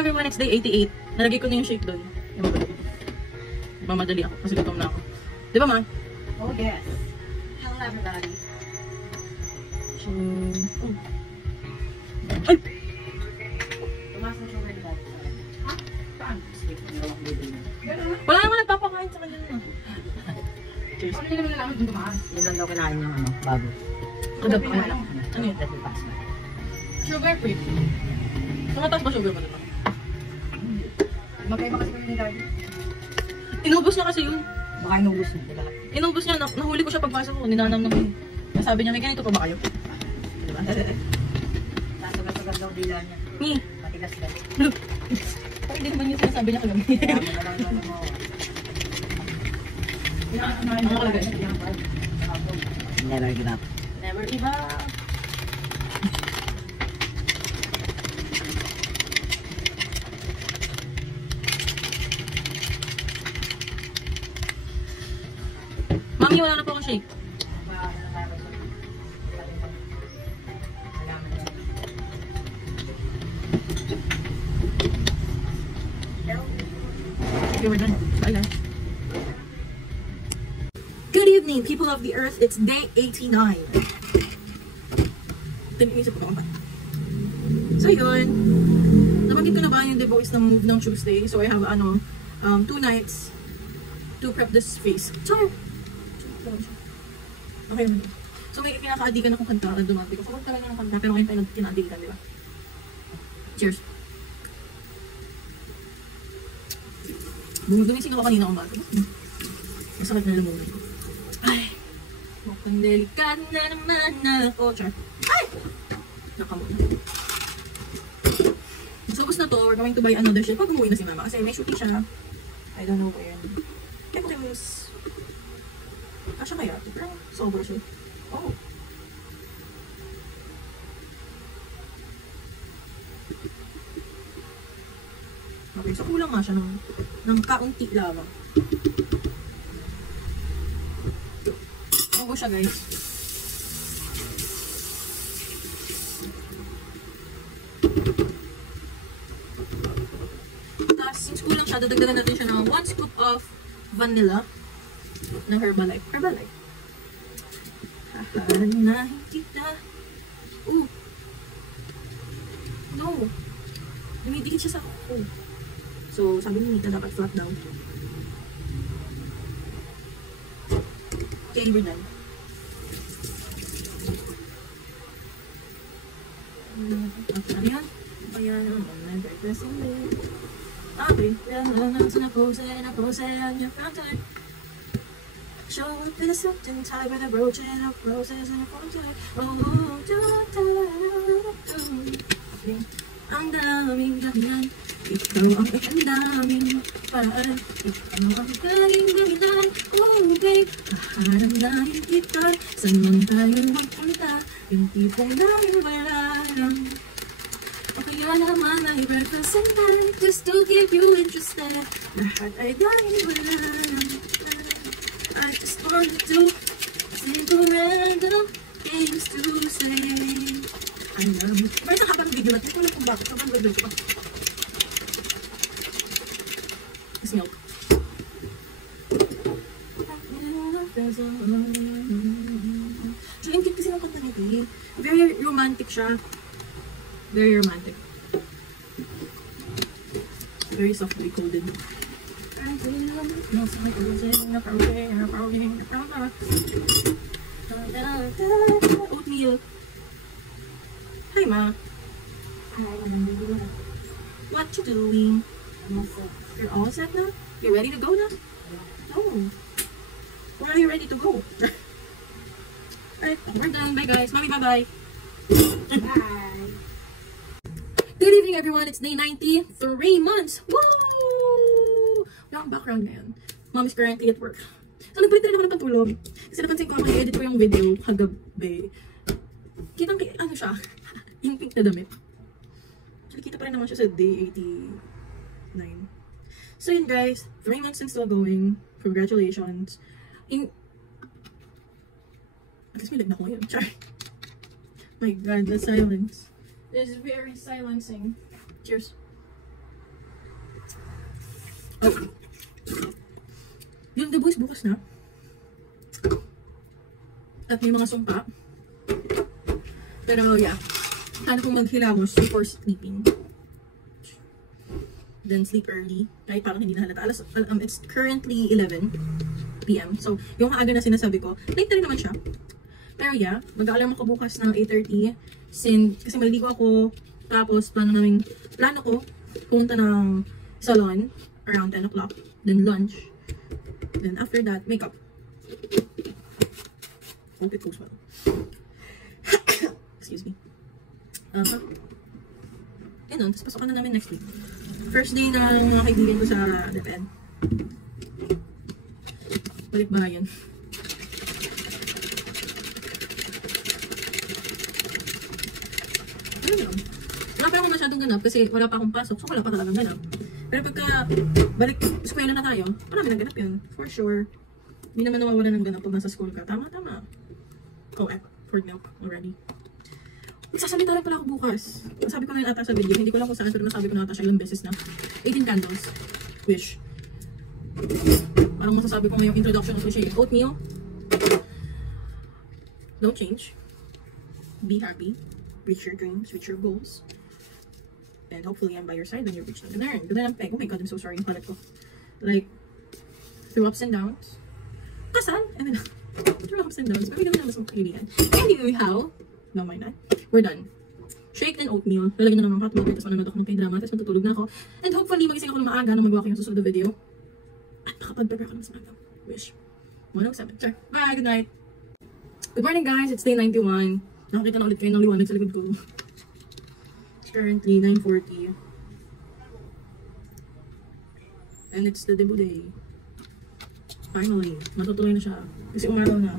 everyone, it's day 88. Nalagay ko na yung shake doon. Mamadali ako kasi gutom na ako. Di ba, ma? Oh, yes. Hello, everybody. So, oh. Ay! Tumas na siya rin dati. Ha? Saan? Wala naman nagpapakain sa kanya na. Cheers. Ano yung naman yung tumaan? Yun lang daw kinain yung ano, bago. Kadap ka lang. Ano yun? That's the past. Sugar free. Tumataas ba sugar ba naman? Magkaiba kasi kami ni Daddy. Inubos niya kasi yun. Baka inubos niya. Lahat. Inubos niya. Nahuli ko siya pagpasok ko. Ninanam naman. Sabi niya, may ganito pa ba kayo? Diba? Nasugat-sugat daw dila niya. Ni. Matigas lang. Parang hindi naman yung sinasabi niya kagabi. Kaya mo na lang daw mo. Ano nakalagay? Never give up. Never give up. Mami, wala na po akong shake. Okay, we're done. Bye now. Good evening, people of the earth. It's day 89. Tiniisip ko naman. So yun. Nabanggit ko na ba yung The Voice na move ng Tuesday? So I have 2 nights to prep this face. Char! Okay naman. So may kinakaadikan akong kanta na dumati ko. Kapag talaga ng kanta, pero ngayon tayo kinaadikan, di ba? Cheers! Dumising ako kanina umaga. Masakit na lumunan ko. Ay! Mukhang delikado na naman ako. Char! Ay! Nakamuna. So basta to, we're going to buy another shit pag umuwi na si mama. Kasi may shooting siya. I don't know where. Kaya ko miss. Kasya kaya? Pero sobra siya. Oh. Okay, so kulang nga siya ng kaunti lamang. Ogo siya, guys. Tapos, since kulang siya, dadagdagan natin siya ng 1 scoop of vanilla ng Herbalife. Herbalife. Hahanahin kita. Ooh. No. Dumidikit siya sa kuko. So, sabi ni Nita, dapat flat down. Okay, we're done. Ano yan? Ayan, I'm pressing it. Okay, na pose on your counter. Show up in a suit and tie with a brooch and a roses and a photo. Oh, ang daming ganyan. Ikaw ang daming paraan. Ikaw ang galing dahilan. Oh, babe, hahanapin kita. Saan man tayo magpunta? Yung tipong daming balaran. O kaya naman ay breakfast and time just to keep you interested. Lahat ay daming balaran. I just want to do simple random things to say. I love you. Pero sa habang video natin, kung kung bakit habang video ko pa. It's milk. So, yung cute kasi ng kanta nito. Very romantic siya. Very romantic. Very softly coded. Oatmeal. Hi, Ma. What you doing? You're all set now? You ready to go now? Oh. Where are you ready to go? Alright, we're done. Bye, guys. Mommy, bye-bye. Bye. Good evening, everyone. It's day 90. 3 months. Woo! Wala akong background ngayon. Mom is currently at work. So, nagpalit rin ako ng pantulog. Kasi napansin ko ako i-edit ko yung video kagabi. Kitang, ano siya? Yung pink na damit. Actually, kita pa rin naman siya sa day 89. So, yun guys. 3 months and still going. Congratulations. At least may lag na ko ngayon. Char. My God, the silence. It is very silencing. Cheers. Oh. Yung The Boys bukas na. At may mga sumpa. Pero yeah. Sana kong maghilamos before sleeping. Then sleep early. Kahit parang hindi na halata. It's currently 11 PM. So, yung maaga na sinasabi ko, late na rin naman siya. Pero yeah, mag-aalam ako bukas ng 8:30. Kasi maliligo ako. Tapos, plano ko, pumunta ng salon around 10 o'clock. Then lunch. Then after that, makeup. Hope it goes well. Excuse me. Yun nun, tapos pasokan na namin next week. First day na mga kaibigan ko sa DepEd. Balik bayan. Ayun lang. Wala pa akong masyadong ganap kasi wala pa akong pasok, so wala pa talagang ganap. Pero pagka balik eskwela na tayo, marami nang ganap yun. For sure. Hindi naman nawawala ng ganap pag nasa school ka. Tama. Oh, I've poured milk already. Magsasalita lang pala ako bukas. Sabi ko na yun ata sa video. Hindi ko lang kung saan, pero nasabi ko na ata siya ilang beses na. 18 candles. Wish. Parang masasabi ko ngayong introduction of Wish. Oatmeal. Don't change. Be happy. Reach your dreams. Reach your goals. And hopefully I'm by your side when you reach them. Ganun ang peg. Oh my god, I'm so sorry. Yung palat ko. Like, through ups and downs. Kasal. And then, through ups and downs. Pero ganun naman sa kaibigan. Anyhow, no, why not? We're done. Shake and oatmeal. Lalagyan na naman hot water. Tapos manonood ako ng k-drama. Tapos matutulog na ako. And hopefully, magising ako ng maaga na magawa ko yung susunod na video. At makapag-prepare ako ng smackdown. Wish. 107. Sure. Bye. Good night. Good morning, guys. It's day 91. Nakakita na ulit kayo ng liwanag sa likod ko. It's currently 9:40. And it's the debut day. Finally. Matutuloy na siya. Kasi umaraw na.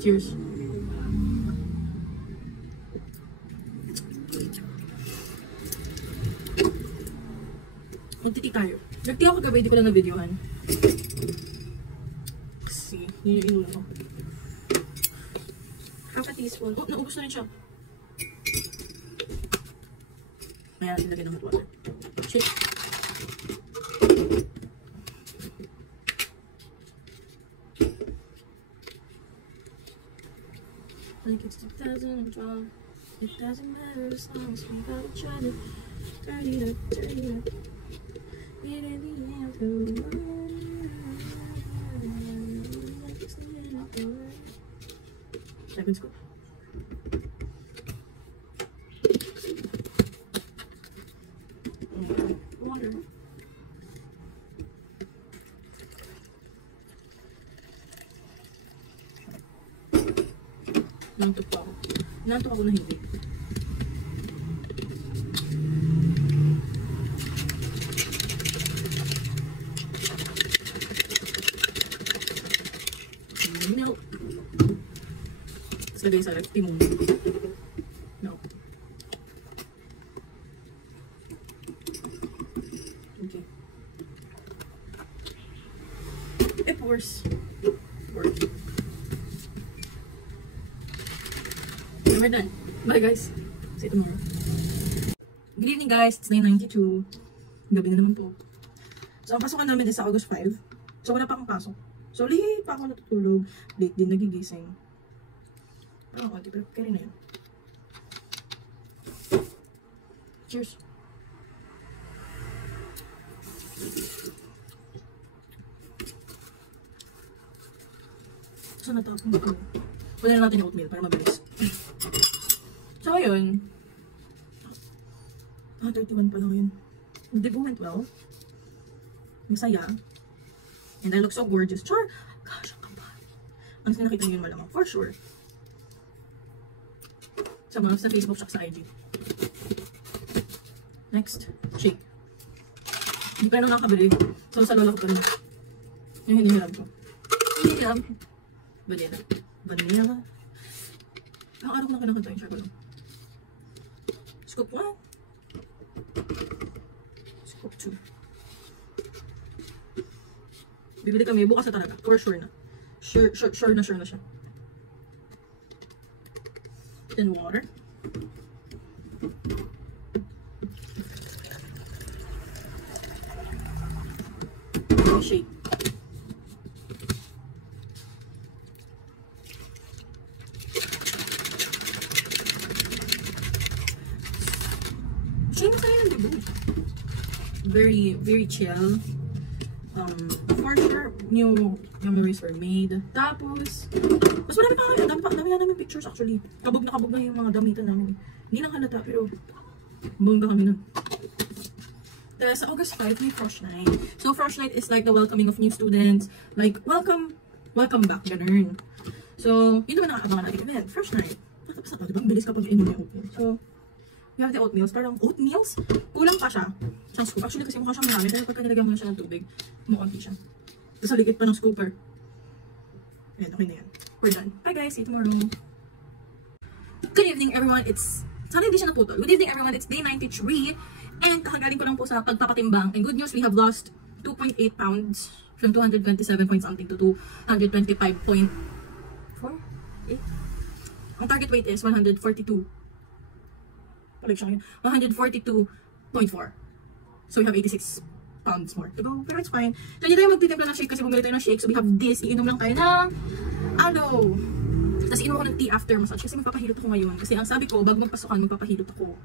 Cheers. Magtiti tayo. Nagti ako kagabi, di ko lang na-videohan. Kasi, yun yung inulo ko. Half a teaspoon. Oh, naubos na rin siya. Kaya natin lagyan ng hot water. Shit. Like it's 2012. It doesn't matter as long as we got each other. Dirty up, dirty up. Second scoop. Water. Nantok pa ako. Nantok ako na hindi. No. Tapos lagay sa ref, timon. No. Okay. It pours. Work. And we're done. Bye guys. See you tomorrow. Good evening guys. It's 9:92. Gabi na naman po. So ang pasokan namin is sa August 5. So wala pa akong pasok. So, late pa ako natutulog. Late din nagigising. Parang konti, pero carry na yun. Cheers! Saan natapong ito? Wala na natin yung oatmeal para mabilis. So, ayun. 31 pa lang yun. The debut went well. Masaya. And I look so gorgeous. Char! Gosh, ang kapal. Ang nakita niyo yun malamang. For sure. Sa mga sa Facebook, sa IG. Next. Shake. Hindi pa rin nakakabili. So, sa lola ko pa rin. Yung hinihiram ko. Hinihiram. Vanilla. Vanilla. Ang araw ko na kinakanta yung chocolate. Scoop 1. Scoop 2. Bibili kami, bukas na talaga. For sure na. Sure na siya. Then water. the shake. Shake na yun, diba? Very chill. For sure, new memories were made. Tapos, mas marami pa kami. Dami na namin pictures actually. Kabog na yung mga damitan namin. Hindi lang halata, pero bongga kami nun. Tapos, sa August 5, may Frosh Night. So, Frosh Night is like the welcoming of new students. Like, welcome back, ganun. So, yun naman nakakabangan natin event. Frosh Night. Tapos na, diba? Ang bilis kapag inom yung oatmeal. So, we have the oatmeals. Parang oatmeals, kulang pa siya. Siyang scoop. Actually, kasi mukha siyang marami. Pero pagka nilagyan mo na siya ng tubig, mukunti siya. Tapos sa ligit pa ng scooper. Ayan, okay na yan. We're done. Bye guys, see you tomorrow. Good evening everyone. Sana hindi siya naputol. Good evening everyone. It's day 93. And kakagaling ko lang po sa pagpapatimbang. And good news, we have lost 2.8 pounds from 227 point something to 225.4. Ang target weight is 142. Balik siya ngayon. 142.4. So we have 86 pounds more to go. Pero it's fine. So hindi tayo magtitimpla ng shake kasi bumili tayo ng shake. So we have this. Iinom lang tayo ng aloe. Tapos iinom ako ng tea after massage kasi magpapahilot ako ngayon. Kasi ang sabi ko, bago magpasukan, magpapahilot ako.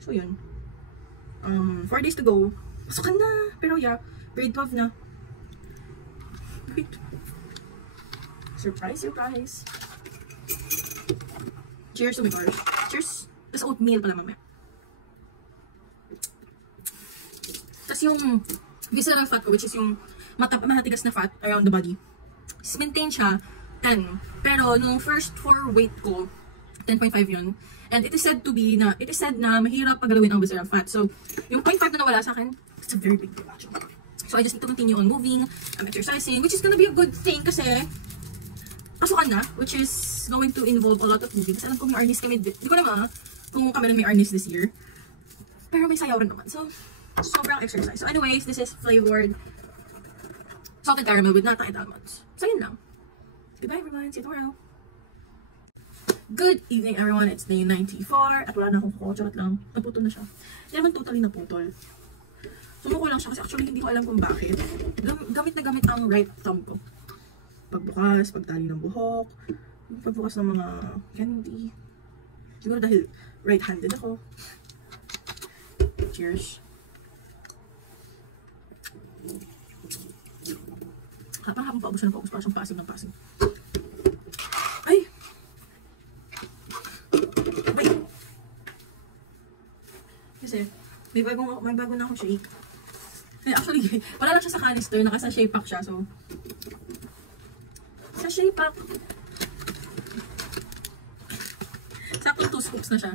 So yun. 4 days to go. Pasukan na. Pero yeah, grade 12 na. Wait. Surprise. Cheers to my gosh. Cheers. Tapos oatmeal pala mamaya. Tapos yung visceral fat ko, which is yung mahatigas na fat around the body, maintain siya 10. Pero nung first 4 weight ko, 10.5 yun. And it is said na mahirap paggalawin ang visceral fat. So, yung 0.5 na nawala sa akin, it's a very big deal actually. So, I just need to continue on moving, I'm exercising, which is gonna be a good thing kasi pasukan na, which is going to involve a lot of moving. Kasi alam ko may arnis kami, di ko naman kung kami na may arnis this year. Pero may sayaw rin naman. So, sobrang exercise. So anyways, this is flavored salted caramel with nata and almonds. So yun lang. Goodbye everyone. See you tomorrow. Good evening everyone. It's day 94. At wala na akong kuko. Charot lang. Naputol na siya. Hindi naman totally naputol. Sumuko lang siya kasi actually hindi ko alam kung bakit. Gamit na gamit ang right thumb ko. Pagbukas, pagtali ng buhok, pagbukas ng mga candy. Siguro dahil right-handed ako. Cheers. Habang paubos na paubos, parang siyang pasig. Ay! Wait! Kasi, may bago na akong shake. Actually, wala lang siya sa canister, naka sa shape pack siya, so sa shape pack. Sakto 2 scoops na siya.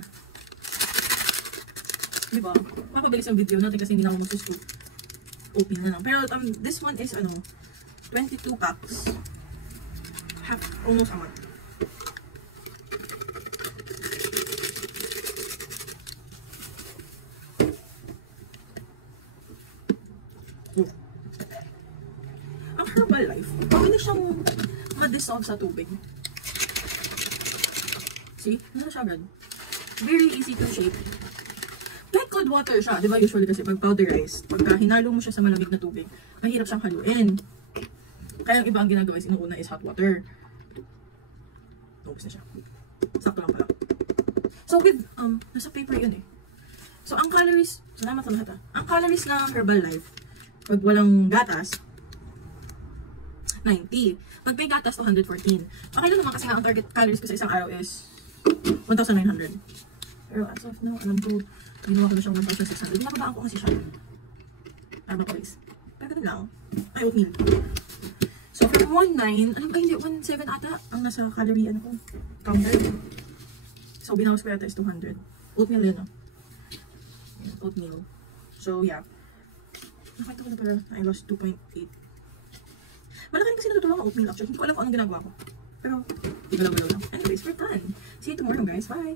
Diba? Mapabilis ang video natin kasi hindi na ako magsuscoop. Open na lang. Pero this one is 22 packs. Almost a month. Oh. Ang Herbalife, mabilis siyang ma-dissolve sa tubig. See? Ano siya agad? Very easy to shape. Kahit cold water siya, di ba usually kasi pag powderized, pagka hinalo mo siya sa malamig na tubig, mahirap siyang haluin. Kaya yung iba ang ginagawa is inuuna is hot water. Tapos na siya. Sakto lang pala. So with, nasa paper yun eh. So ang calories, salamat sa lahat ah. Ang calories ng Herbalife, pag walang gatas, 90. Pag may gatas, 214. Okay lang naman kasi nga ang target calories ko sa isang araw is 1,900. Pero as of now, alam ko, ginawa ko na siyang 1,600. Nakabaan ko kasi siya. Tama ko guys. Pero ganun lang. Ay, oatmeal. So, from 1,9, ano ba hindi? 1,7 ata ang nasa calorie, ano ko, counter. So, binawas ko yata is 200. Oatmeal yun, no? Oatmeal. So, yeah. Nakita ko na pala, I lost 2.8. Malaki kasi natutuwa ang oatmeal actually. Hindi ko alam kung anong ginagawa ko. Pero, galaw-galaw lang. Anyways, we're done. See you tomorrow guys. Bye!